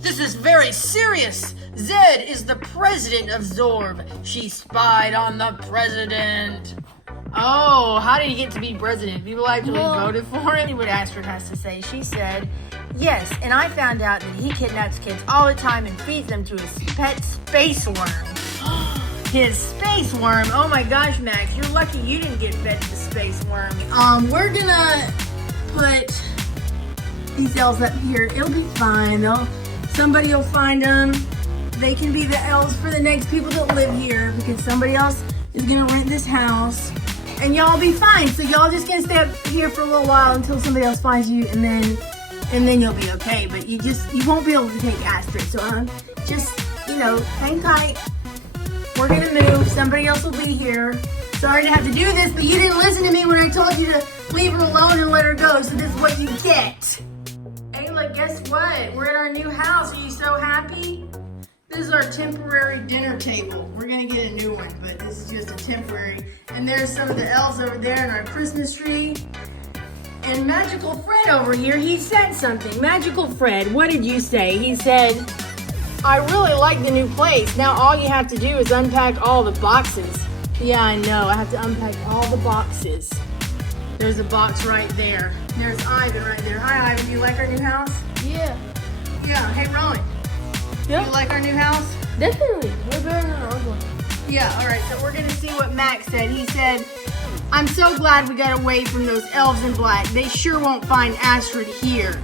This is very serious. Zed is the president of Zorb. She spied on the president. Oh, how did he get to be president? People actually voted for him? See what Astrid has to say. She said, yes, and I found out that he kidnaps kids all the time and feeds them to his pet space worm. His space worm. Oh my gosh, Max, you're lucky you didn't get fed to the space worm. We're gonna put these elves up here. It'll be fine. Somebody will find them. They can be the elves for the next people that live here because somebody else is gonna rent this house. And y'all be fine. So y'all just gonna stay up here for a little while until somebody else finds you, and then you'll be okay. But you won't be able to take Astrid. So just hang tight. We're gonna move. Somebody else will be here. Sorry to have to do this, but you didn't listen to me when I told you to leave her alone and let her go. So this is what you get. Hey, look, guess what? We're at our new house. Are you so happy? This is our temporary dinner table. We're gonna get a new one, but this is just a temporary. And there's some of the elves over there in our Christmas tree. And Magical Fred over here, he said something. Magical Fred, what did you say? He said, I really like the new place. Now all you have to do is unpack all the boxes. Yeah, I know. I have to unpack all the boxes. There's a box right there. There's Ivan right there. Hi, Ivan. You like our new house? Yeah. Yeah. Hey, Rowan. Yep. You like our new house? Definitely. We're better than our old one. Yeah. All right. So we're going to see what Max said. He said, I'm so glad we got away from those elves in black. They sure won't find Astrid here.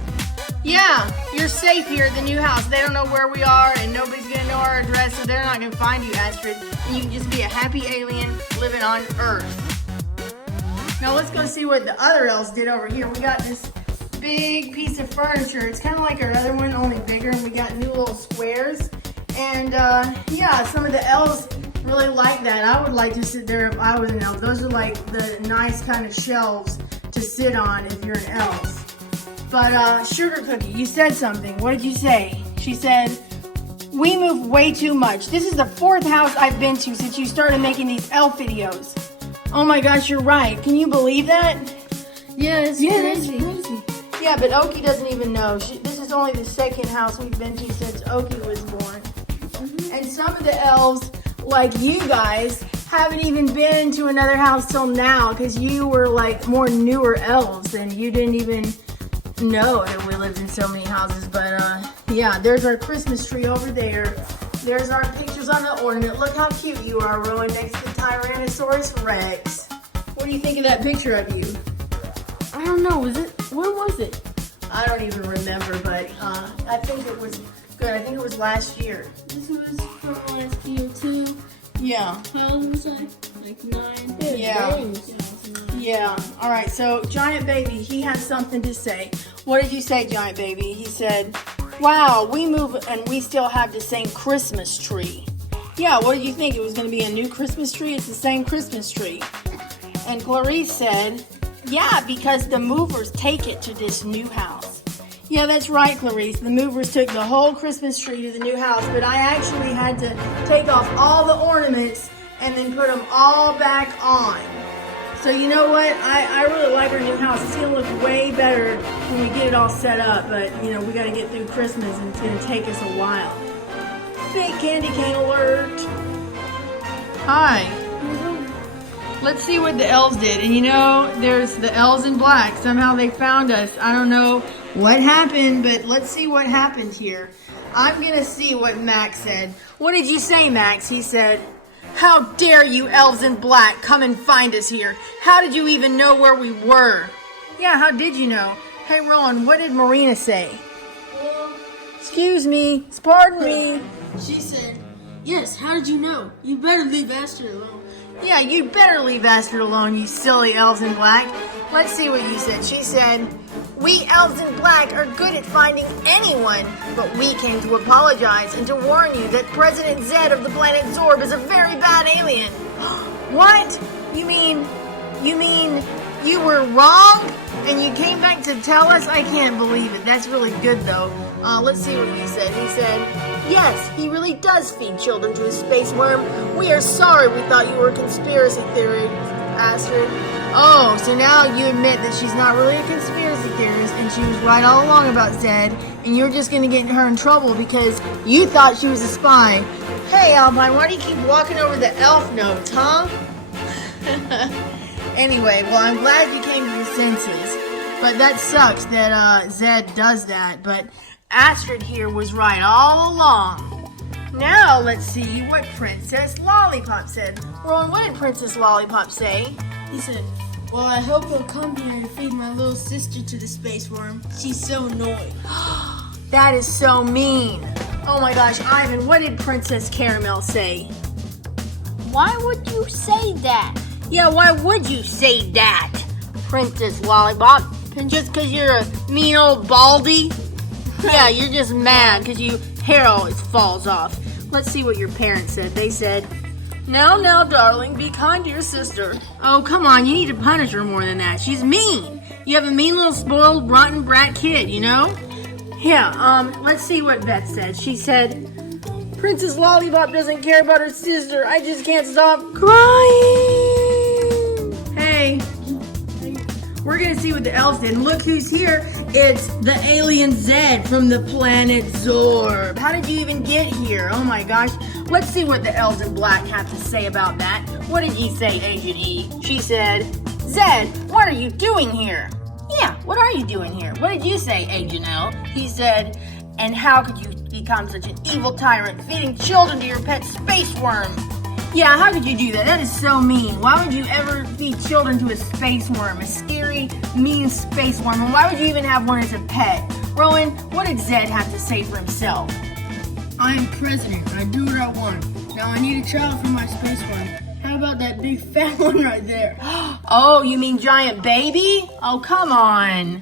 Yeah, you're safe here at the new house. They don't know where we are, and nobody's going to know our address, so they're not going to find you, Astrid. And you can just be a happy alien living on Earth. Now let's go see what the other elves did over here. We got this big piece of furniture. It's kind of like our other one, only bigger, and we got new little squares. And yeah, some of the elves really like that. I would like to sit there if I was an elf. Those are like the nice kind of shelves to sit on if you're an elf. But Sugar Cookie, you said something. What did you say? She said, we move way too much. This is the 4th house I've been to since you started making these elf videos. Oh my gosh, you're right. Can you believe that? Yeah, it's crazy. Yeah, but Oki doesn't even know. This is only the 2nd house we've been to since Oki was born. And some of the elves, like you guys, haven't even been to another house till now because you were like more newer elves and you didn't even know that we lived in so many houses. But yeah, there's our Christmas tree over there. There's our pictures on the ornament. Look how cute you are, Rowan, next to Tyrannosaurus Rex. What do you think of that picture of you? I don't know. Where was it? I don't even remember, but I think it was good. I think it was last year. This was from last year too. Yeah. How old was I? Like 9. Yeah. Yeah. All right. So Giant Baby, he has something to say. What did you say, Giant Baby? He said, wow, we move and we still have the same Christmas tree. Yeah, what did you think? It was going to be a new Christmas tree? It's the same Christmas tree. And Clarice said, yeah, because the movers take it to this new house. Yeah, that's right, Clarice. The movers took the whole Christmas tree to the new house, but I actually had to take off all the ornaments and then put them all back on. So you know what? I really like our new house. It's going to look way better when we get it all set up, but we got to get through Christmas and it's going to take us a while. Big candy cane alert. Hi. Let's see what the elves did. And there's the elves in black. Somehow they found us. I don't know what happened, but let's see what happened here. I'm going to see what Max said. What did you say, Max? He said, how dare you elves in black come and find us here? How did you even know where we were? Yeah, how did you know? Hey, Rowan, what did Marina say? Excuse me. Pardon me. She said, yes, how did you know? You better leave Astrid alone. Yeah, you better leave Astrid alone, you silly elves in black. Let's see what you said. She said, we elves in black are good at finding anyone, but we came to apologize and to warn you that President Zed of the planet Zorb is a very bad alien. What? You mean you were wrong and you came back to tell us? I can't believe it. That's really good, though. Let's see what he said. He said, yes, he really does feed children to a space worm. We are sorry we thought you were a conspiracy theory, Astrid. Oh, so now you admit that she's not really a conspiracy theorist and she was right all along about Zed, and you're just gonna get her in trouble because you thought she was a spy. Hey, Alpine, why do you keep walking over the elf notes, huh? Anyway, well, I'm glad you came to your senses. But that sucks that Zed does that. But Astrid here was right all along. Now let's see what Princess Lollipop said. Rowan, what did Princess Lollipop say? He said, well, I hope he'll come here to feed my little sister to the space worm. She's so annoying. That is so mean. Oh my gosh, Ivan, what did Princess Caramel say? Why would you say that? Yeah, why would you say that, Princess Lollipop? Just because you're a mean old baldy? Yeah, you're just mad because your hair always falls off. Let's see what your parents said. They said, now, darling, be kind to your sister. Oh, come on, you need to punish her more than that. She's mean. You have a mean little spoiled, rotten brat kid, you know? Yeah, let's see what Beth said. She said, Princess Lollipop doesn't care about her sister. I just can't stop crying. Hey, we're gonna see what the elves did. And look who's here. It's the alien Zed from the planet Zorb. How did you even get here? Oh my gosh. Let's see what the elves in black have to say about that. What did he say, Agent E? She said, Zed, what are you doing here? Yeah, what are you doing here? What did you say, Agent L? He said, and how could you become such an evil tyrant, feeding children to your pet space worm? Yeah, how could you do that? That is so mean. Why would you ever feed children to a space worm? A scary, mean space worm? And why would you even have one as a pet? Rowan, what did Zed have to say for himself? I am president. I do what I want. Now I need a child for my space worm. How about that big fat one right there? Oh, you mean Giant Baby? Oh, come on.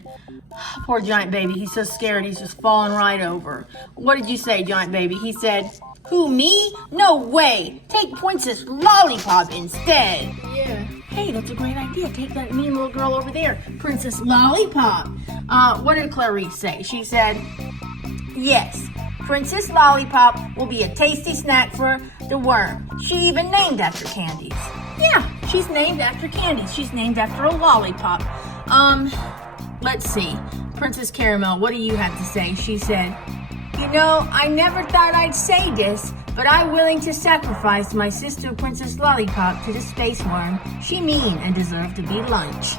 Poor Giant Baby. He's so scared. He's just falling right over. What did you say, Giant Baby? He said, who, me? No way. Take Princess Lollipop instead. Yeah. Hey, that's a great idea. Take that mean little girl over there, Princess Lollipop. What did Clarice say? She said, yes, Princess Lollipop will be a tasty snack for the worm. She even named after candies. Yeah, she's named after candies. She's named after a lollipop. Let's see. Princess Caramel, what do you have to say? She said, you know, I never thought I'd say this, but I'm willing to sacrifice my sister Princess Lollipop to the space worm. She mean and deserve to be lunch.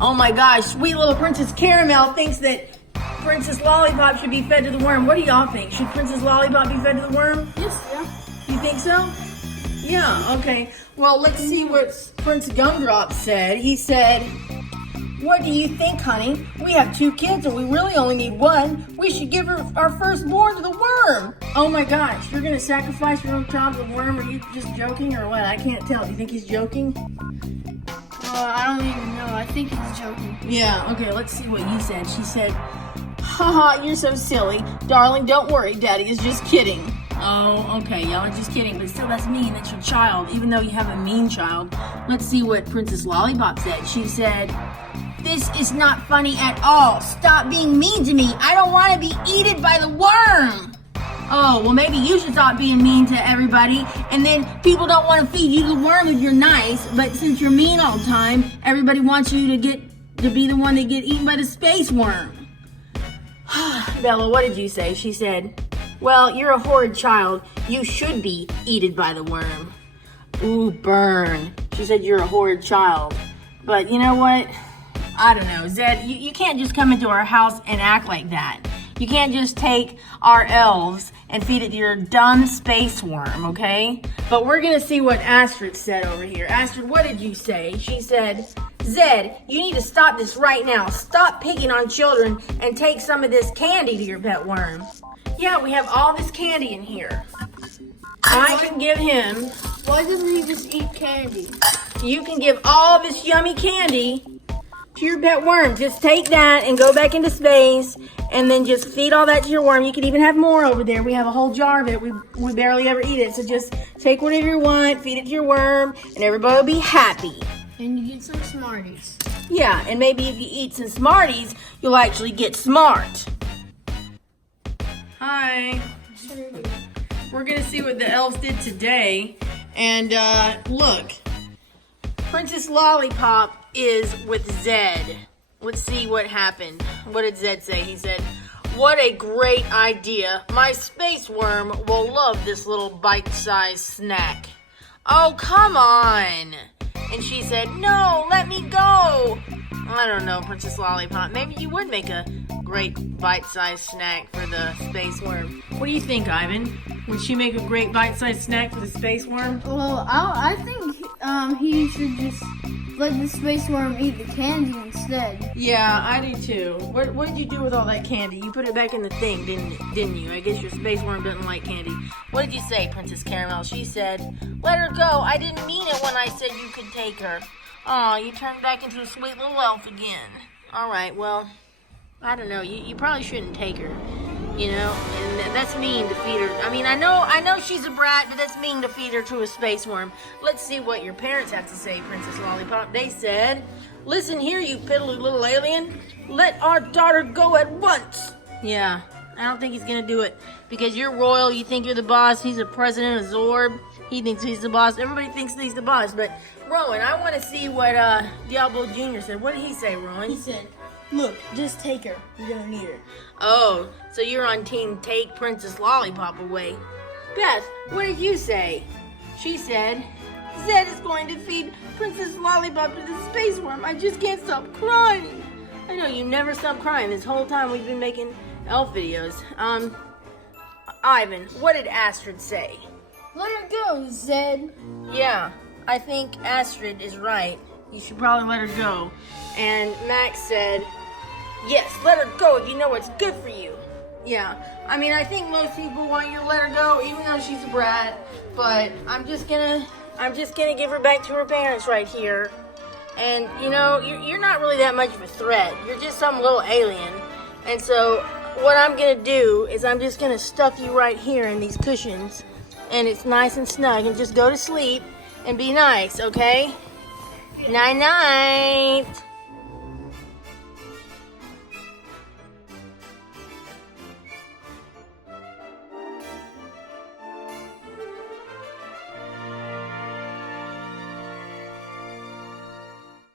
Oh my gosh, sweet little Princess Caramel thinks that Princess Lollipop should be fed to the worm. What do y'all think? Should Princess Lollipop be fed to the worm? Yes, yeah. You think so? Yeah, okay. Well, let's see what Prince Gumdrop said. He said, what do you think, honey? We have 2 kids and we really only need 1. We should give her our firstborn to the worm. Oh my gosh, you're gonna sacrifice your own child to the worm? Are you just joking or what? I can't tell. Do you think he's joking? I don't even know. I think he's joking. Yeah, okay, let's see what you said. She said, haha, you're so silly. Darling, don't worry, Daddy is just kidding. Oh, okay, y'all are just kidding, but still that's mean. That's your child, even though you have a mean child. Let's see what Princess Lollipop said. She said, this is not funny at all. Stop being mean to me. I don't want to be eaten by the worm. Oh, well maybe you should stop being mean to everybody, and then people don't want to feed you the worm if you're nice, but since you're mean all the time, everybody wants you to be the one that get eaten by the space worm. Bella, what did you say? She said, well, you're a horrid child. You should be eaten by the worm. Ooh, burn. She said you're a horrid child. But you know what? I don't know, Zed, you can't just come into our house and act like that. You can't just take our elves and feed it to your dumb space worm, okay? But we're gonna see what Astrid said over here. Astrid, what did you say? She said, Zed, you need to stop this right now. Stop picking on children and take some of this candy to your pet worm. Yeah, we have all this candy in here. I can give him. Why doesn't he just eat candy? You can give all this yummy candy to your pet worm. Just take that and go back into space and then just feed all that to your worm. You can even have more over there. We have a whole jar of it. We barely ever eat it. So just take whatever you want, feed it to your worm, and everybody will be happy. And you get some Smarties. Yeah, and maybe if you eat some Smarties, you'll actually get smart. Hi. We're going to see what the elves did today. And look, Princess Lollipop is with Zed. Let's see what happened. What did Zed say? He said, "What a great idea. My space worm will love this little bite-sized snack." Oh, come on. And she said, "No, let me go." I don't know, Princess Lollipop. Maybe you would make a great bite-sized snack for the space worm. What do you think, Ivan? Would she make a great bite-sized snack for the space worm? Well, I think he should just let the space worm eat the candy instead. Yeah, I do too. What did you do with all that candy? You put it back in the thing, didn't you? I guess your space worm doesn't like candy. What did you say, Princess Caramel? She said, "Let her go. I didn't mean it when I said you could take her." Oh, you turned back into a sweet little elf again. All right, well, I don't know. You probably shouldn't take her, you know? And that's mean to feed her. I mean, I know she's a brat, but that's mean to feed her to a space worm. Let's see what your parents have to say, Princess Lollipop. They said, "Listen here, you piddly little alien. Let our daughter go at once." Yeah, I don't think he's going to do it. Because you're royal, you think you're the boss. He's a president of Zorb. He thinks he's the boss. Everybody thinks he's the boss. But, Rowan, I want to see what Diablo Jr. said. What did he say, Rowan? He said, "Look, just take her. You're gonna need her." Oh, so you're on team take Princess Lollipop away. Beth, what did you say? She said, "Zed is going to feed Princess Lollipop to the space worm. I just can't stop crying." I know, you never stop crying this whole time we've been making elf videos. Ivan, what did Astrid say? Let her go, Zed. Yeah, I think Astrid is right. You should probably let her go. And Max said, "Yes, let her go if you know what's good for you." Yeah, I mean, I think most people want you to let her go, even though she's a brat. But I'm just gonna give her back to her parents right here. And you know, you're not really that much of a threat. You're just some little alien. And so what I'm gonna do is I'm just gonna stuff you right here in these cushions, and it's nice and snug. And just go to sleep and be nice, okay? Night night.